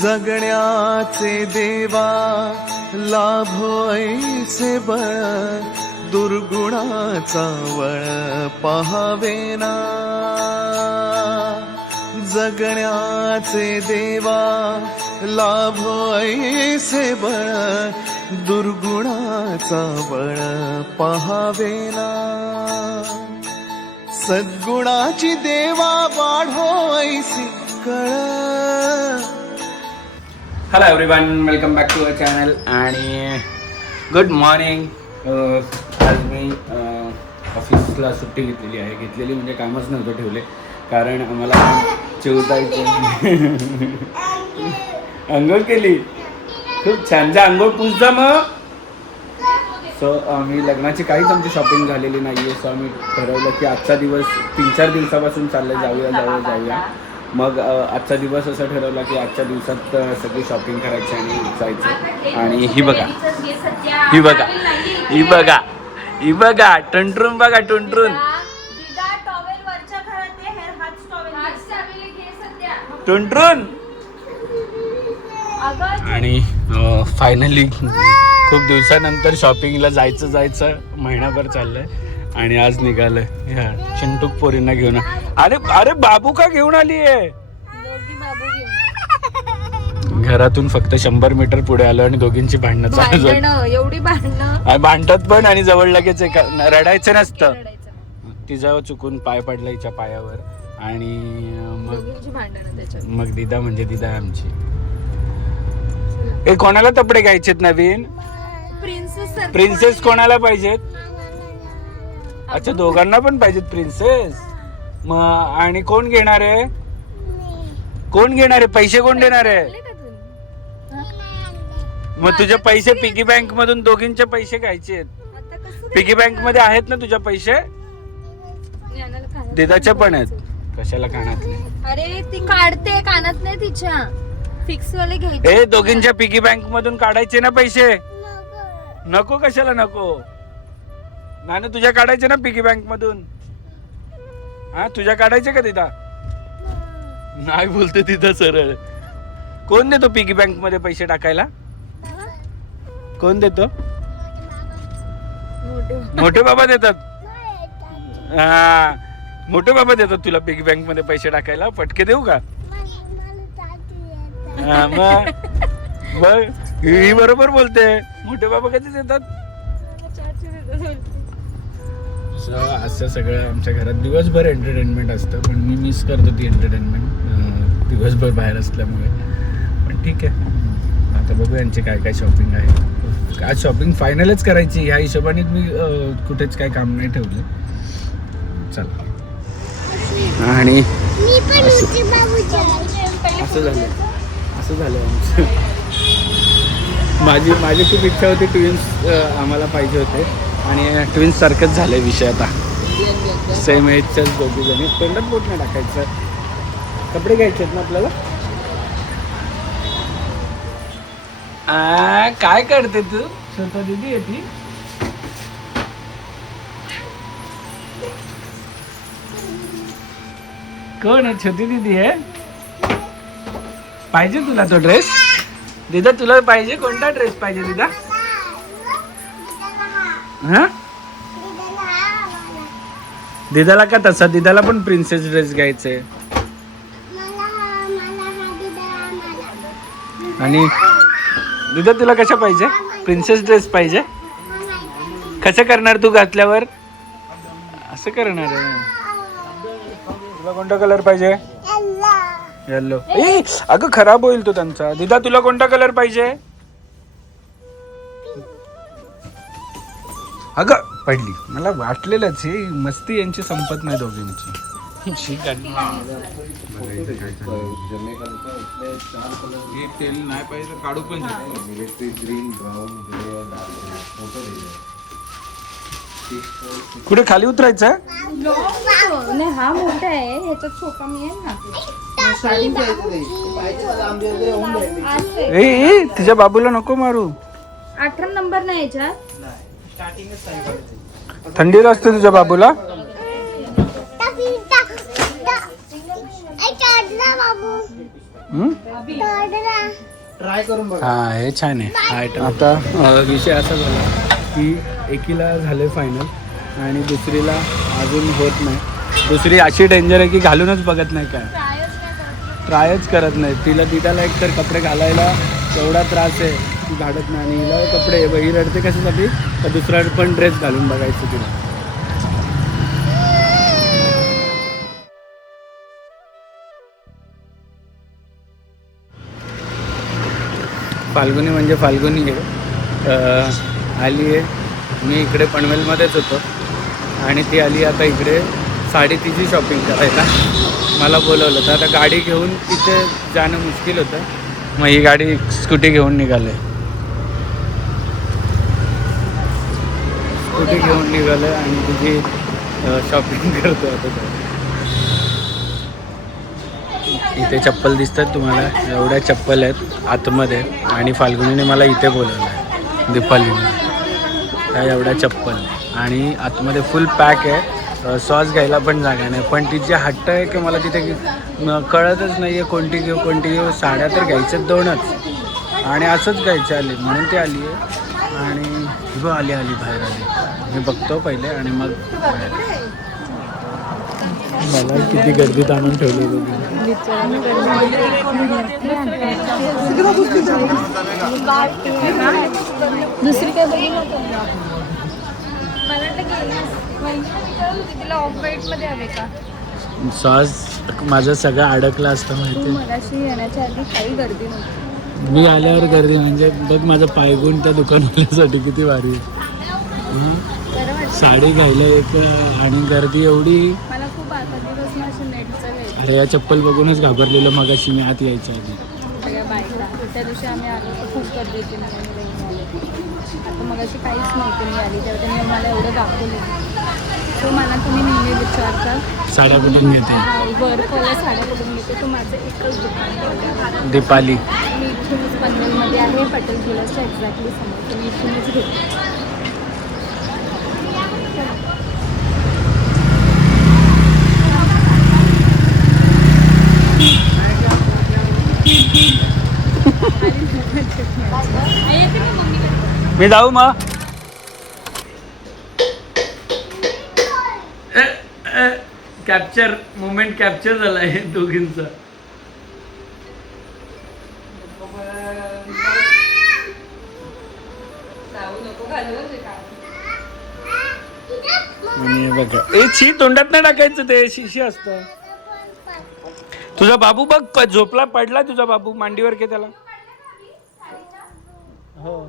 जगण्याचे देवा लाभो ऐसे बळ, दुर्गुणाचा वळ पहावेना. जगण्याचे देवा लाभो ऐसे बळ, दुर्गुणाचा बळ पहावेना. सद्गुणाची देवा वाढो ऐसी कळ. Hello everyone, welcome back to our channel आणि गुड मॉर्निंग. आज मी ऑफिसला सुट्टी घेतलेली म्हणजे कामच नव्हतं ठेवले, कारण आम्हाला चिवतायचं. आंघोळ केली, खूप छान. जा आंघोळ पुसजा मग. सो आम्ही लग्नाची काहीच आमची शॉपिंग झालेली नाही आहे. सो आम्ही ठरवलं की आजचा दिवस 3-4 दिवसापासून चाललं जाऊया. मग आजचा दिवस असं ठरवला की आजच्या दिवसात सगळी शॉपिंग करायची आणि जायचं. आणि ही बघा टुंटरून बघा टुंटरून आणि फायनली खूप दिवसानंतर शॉपिंगला जायचं महिनाभर चाललंय आणि आज निघालंय. ह्या चिंटूक पोरींना घेऊन. अरे बाबू का घेऊन आली आहे? घरातून फक्त 100 मीटर पुढे आलो आणि दोघींची भांडणं चालू. एवढी भांडतात पण आणि जवळ लगेच रडायचं नसतं. तिचा चुकून पाय पडला हिच्या पायावर आणि मग दिदा म्हणजे दिदा आमची. ए कोणाला कपडे घ्यायचेत नवीन? प्रिन्सेस कोणाला पाहिजेत? अच्छा, दोघांना पण पाहिजेत प्रिन्सेस. मग आणि कोण घेणार आहे? पैसे कोण देणार आहे? मग तुझे पैसे पिगी बँक मधून दोघींचे पैसे घ्यायचे. पिगी बँक मध्ये आहेत ना तुझे पैसे? दिदाच्या पण आहेत. कशाला कानातले? अरे ती काढते कानात नाही तिच्या. फिक्स वाले घ्यायचे. ए दोघींच्या पिगी बँक मधून काढायचे ना पैसे? नको. कशाला नको? नाना तुझ्या काढायचे ना पिगी बँक मधून? हा तुझ्या काढायचे का तिथं? नाही बोलते तिथं सरळ. कोण देतो पिगी बँक मध्ये पैसे टाकायला? कोण देतो? मोठे बाबा देतात. हा मोठे बाबा देतात तुला पिगी बँक मध्ये पैसे टाकायला. पटके देऊ का? मग ही बरोबर बोलते. मोठे बाबा कधी देतात? असं सगळं आमच्या घरात दिवसभर एंटरटेनमेंट असतं, पण मी मिस करतो ती एंटरटेनमेंट दिवसभर बाहेर असल्यामुळे. पण ठीक आहे, आता बघू यांची काय शॉपिंग आहे. आज शॉपिंग फायनलच करायची. ह्या हिशोबाने मी कुठेच काय काम नाही ठेवलं. चला. आणि असं झालं आमचं. माझी खूप इच्छा होती. ट्विन्स आम्हाला पाहिजे होते आणि ट्विन्स सारखंच झालंय विषय. आता सेम एजच्याच दोघी जणी. तोंडात बोट नाही टाकायचं. कपडे घ्यायचे आहेत ना आपल्याला. काय करते तू? स्वतः दीदी आहे ती. कोण आहे? छोटी दीदी आहे. पाहिजे तुला तो ड्रेस? दिदा तुला पाहिजे? कोणता ड्रेस पाहिजे दिदा? हा दिदाला का तसा? दिदाला पण प्रिन्सेस ड्रेस घ्यायचे. आणि दिदा तुला कशा पाहिजे? प्रिन्सेस ड्रेस पाहिजे? कसं करणार तू घातल्यावर? असं करणार आहे. तुला कोणता कलर पाहिजे? येलो. अगं खराब होईल तो त्यांचा. दिदा तुला कोणता कलर पाहिजे? अगं पडली. मला वाटलेलंच हे मस्ती यांची संपत नाही दोघींची. तेल नाही पाहिजे काढू पण. कुठे खाली उतरायचं? हा मोठा आहे, ह्याच्यात छोटा मी आहे ना. ए तिच्या बाबूला नको मारू. 18 नंबर नाही याच्यात. थंडी असते तुझ्या बाबूला. ट्राय करून बघा. हा हे छान आहे हा आयटम. आता विषय असा झाला की एकीला झाले फायनल आणि दुसरीला अजून होत नाही. दुसरी अशी डेंजर आहे की घालूनच बघत नाही काय, ट्रायच करत नाही. तिला एक तर कपडे घालायला एवढा त्रास आहे की घालत नाही आणि हिला कपडे ही रडते कशासाठी तर दुसरा पण ड्रेस घालून बघायचं तिला. फाल्गुनी म्हणजे फाल्गुनी आहे, आली आहे. मी इकडे पनवेलमध्येच होतो आणि ती आली आता इकडे साडी तिची शॉपिंग करायला. मला बोलवलं तर आता गाडी घेऊन तिथे जाणं मुश्किल होतं, मग ही गाडी स्कूटी घेऊन निघाले. स्कूटी घेऊन निघालं आणि तिची शॉपिंग करतो आता. इथे चप्पल दिसतात तुम्हाला, एवढ्या चप्पल आहेत आतमध्ये आणि फाल्गुनीने मला इथे बोलवलं आहे दीपालीने. ह्या एवढ्या चप्पल आणि आतमध्ये फुल पॅक आहे. सॉस घ्यायला पण जागा नाही, पण तिची हट्ट आहे की मला तिथे कळतच नाही आहे कोणती घेऊ. साड्या तर घ्यायच्याच 2च आणि असंच घ्यायचं आली म्हणून ती आली आहे. आणि आली बाहेर आली. मी बघतो पहिले आणि मग मला किती गर्दीत आणून ठेवलं होतं. दुसरी काय बघितलं मला तिला ऑफ व्हाईट मध्ये हवे का. सॉस माझं सगळं अडकलं असतं माहिती. मगाशी येण्याच्या आधी काही गर्दी नव्हती, मी आल्यावर गर्दी म्हणजे बघ माझं पायगुण त्या दुकानवाल्यासाठी किती भारी. साडी घ्यायला एक आणि गर्दी एवढी. मला खूप आधीपासून असं नेटचं घ्यायचं. अरे या चप्पल बघूनच घाबरलेलं मगाशी मी आत यायच्या आधी. सगळ्या बायका त्या दिवशी आम्ही आलो तर खूप गर्दी होती. आता मगाशी काहीच नव्हतं. मी आली तेव्हा त्यांनी मला एवढं दाखवलं. तो मला तुम्ही नेहमी विचारता साड्या कुठून घेते, बर्फवाल्या साड्या कुठून घेते. तो माझं एकच दुकान दीपाली. मी इथूनच पनवेलमध्ये आहे, पटेल ज्वेलर्सच्या एक्झॅक्टली समोर. तर मी इथूनच घेते. मी जाऊ मग. कॅप्चर मोमेंट कॅप्चर झाला आहे दोघींचा. आणि बघा ए छी तोंडात नाही टाकायचं, ते शिशी असतं. तुझा बाबू बघ झोपला पडला. तुझा बाबू मांडीवर घे त्याला. हो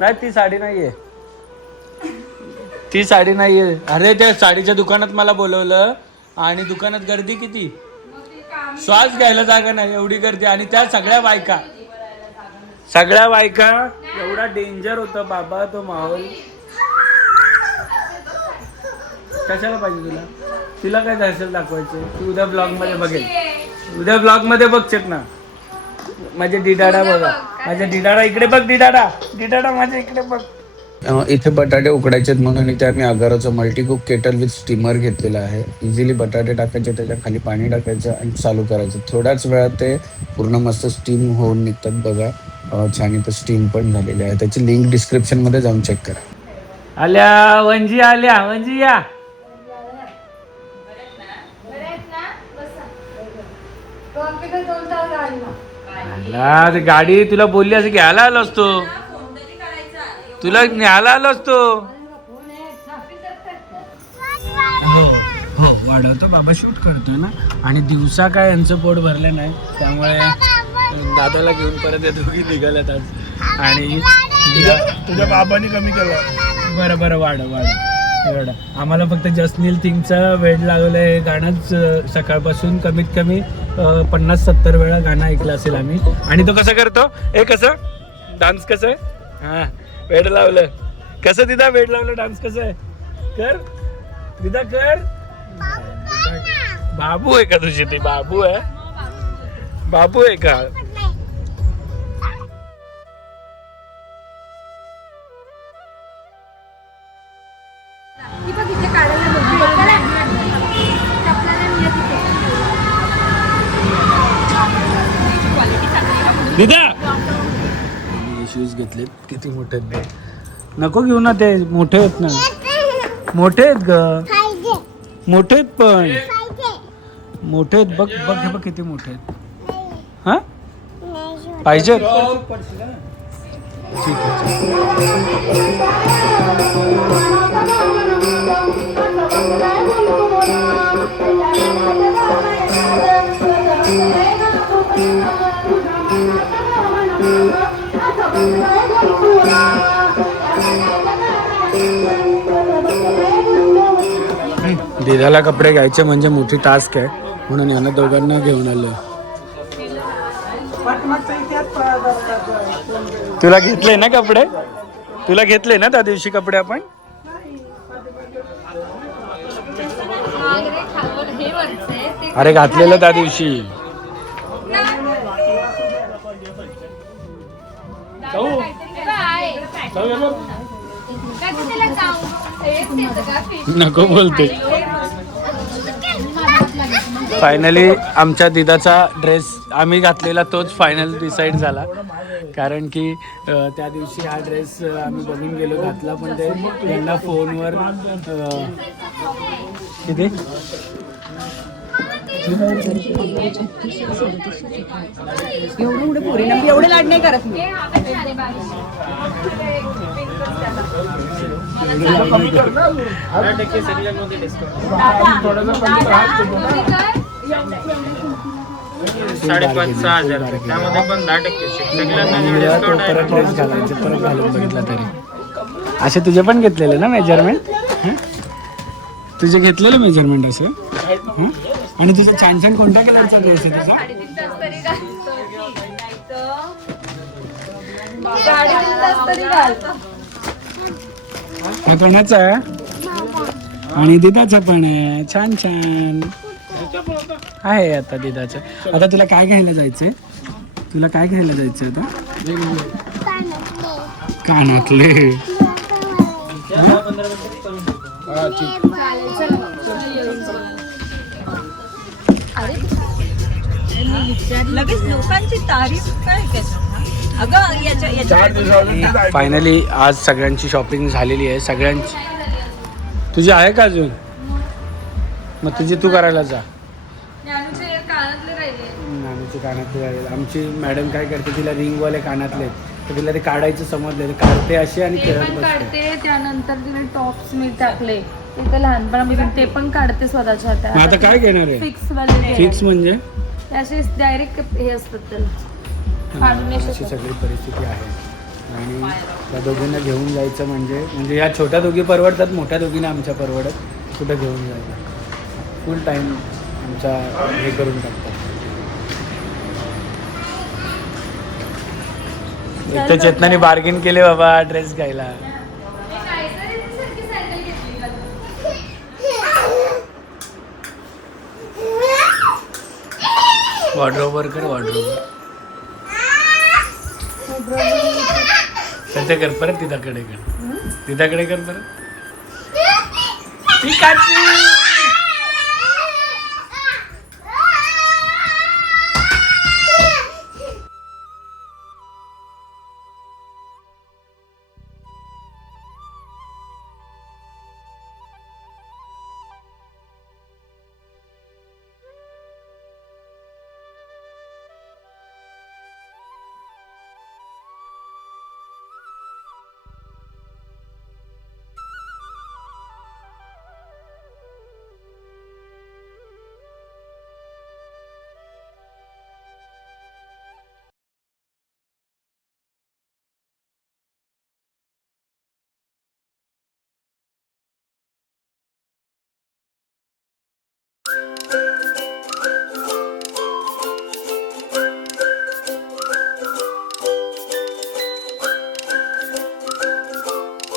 नाही ती साडी नाहीये, ती साडी नाहीये. अरे त्या साडीच्या दुकानात मला बोलवलं आणि दुकानात गर्दी किती, श्वास घ्यायला जागा नाही एवढी गर्दी. आणि त्या सगळ्या बायका एवढा डेंजर होता बाबा तो माहोल. कशाला पाहिजे तुला, तिला काय दर्शन दाखवायचं. तू उद्या ब्लॉग मध्ये बघेल, उद्या ब्लॉग मध्ये बघचेत ना. माझे डिडाडा बघा, माझ्या डिडाडा इकडे बघ. डिडाडा माझ्या इकडे बघ. इथे बटाटे उकडायचे म्हणून इथे आम्ही अगाराचं मल्टीकुक केटल विथ स्टीमर घेतलेलं आहे. इझिली बटाटे टाकायचे, त्याच्या खाली पाणी टाकायचं आणि चालू करायचं. थोड्याच वेळात ते पूर्ण मस्त स्टीम होऊन निघतात बघा. छान इथं स्टीम पण झालेली आहे. त्याची लिंक डिस्क्रिप्शन मध्ये जाऊन चेक करा. आल्या वंजी या. गाडी तुला बोलली असं घ्यायला आलो असतो, तुला न्यायला आलो असतो. हो वाढवतो बाबा, शूट करतोय ना. आणि दिवसा काय यांचं पोट भरलं नाही त्यामुळे दादाला घेऊन परत येतो की निघाल्यात आज. आणि तुझ्या बाबांनी कमी केलं. बरं वाढ एवढं. आम्हाला फक्त जस्नील थिंगचा वेळ लागलाय. गाणंच सकाळपासून कमीत कमी 50-70 वेळा गाणं ऐकलं असेल आम्ही. आणि तो कसं करतो कसं डान्स कसं आहे. हा वेड लावलं कसं दिदा, वेड लावलं डान्स कसं आहे. कर दिदा कर. बाबू आहे का तुझी, ती बाबू आहे का. दिदा शूज घेतलेत किती मोठे आहेत बघ. नको घेऊ ना ते मोठे आहेत ना मोठे आहेत ग मोठे आहेत पण मोठे आहेत बघ बघ हे बघ किती मोठे आहेत हा पाहिजे ठीक आहे दिदाला कपडे घ्यायचे म्हणजे मोठी टास्क आहे म्हणून यांना दोघांना घेऊन आलोय. तुला घेतले ना कपडे तुला घेतले ना त्या दिवशी कपडे आपण अरे घातलेलं त्या दिवशी नको बोलते. फायनली आमच्या दिदाचा ड्रेस आम्ही घातलेला तोच फायनल डिसाईड झाला कारण की त्या दिवशी हा ड्रेस आम्ही बघून गेलो घातला पण ते यांना फोनवर किती एवढे लाड नाही करत मी परत घालून बघितला तरी असे तुझे पण घेतलेले ना मेजरमेंट तुझे घेतलेले मेजरमेंट असे आणि तुझा छान छान कोणत्या कलरचा ड्रेस आहे तुझा हा कोणाचा आणि दिदाचा पण आहे छान छान आहे आता दिदाचं. आता तुला काय घ्यायला जायचंय तुला काय घ्यायला जायचंय आता कानातले लगेच लोकांची तारीफ काय फायनली आज सगळ्यांची शॉपिंग झालेली आहे सगळ्यांची. तुझी आहे का अजून मग तुझी तू करायला जा. नानूचे कानातले राहिले. आमची मॅडम काय करते तिला रिंगवाले कानातले तर तिला ते काढायचं समजलं काढते अशी आणि खेळत बसते. त्यानंतर तिने टॉप्स मी टाकले ते लहानपणापासून ते पण काढते स्वतःच्या हातात. आता काय घेणार आहे फिक्स वाले फिक्स म्हणजे असे डायरेक्ट हे असतात त्याला अशी सगळी परिस्थिती आहे आणि त्या दोघींना घेऊन जायचं म्हणजे या छोट्या दोघी परवडतात मोठ्या दोघींना आमच्या परवडत कुठं घेऊन जायचं फुल टाईम आमचा हे करून टाकतात. एक तर चेतनाने बार्गेन केले बाबा ड्रेस घ्यायला. वॉर्डरोबर कर वॉर्डरोबर सध्या कर परत तिथाकडे कर परत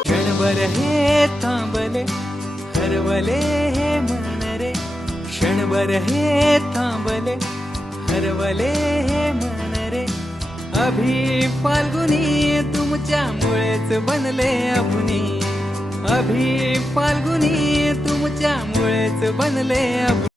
क्षणभर हे थांबले हरवले हे मन रे क्षणभर हे थांबले हरवले हे मन रे अभि फाल्गुनी तुमच्यामुळेच बनले अभुनी अभि फाल्गुनी तुमच्यामुळेच बनले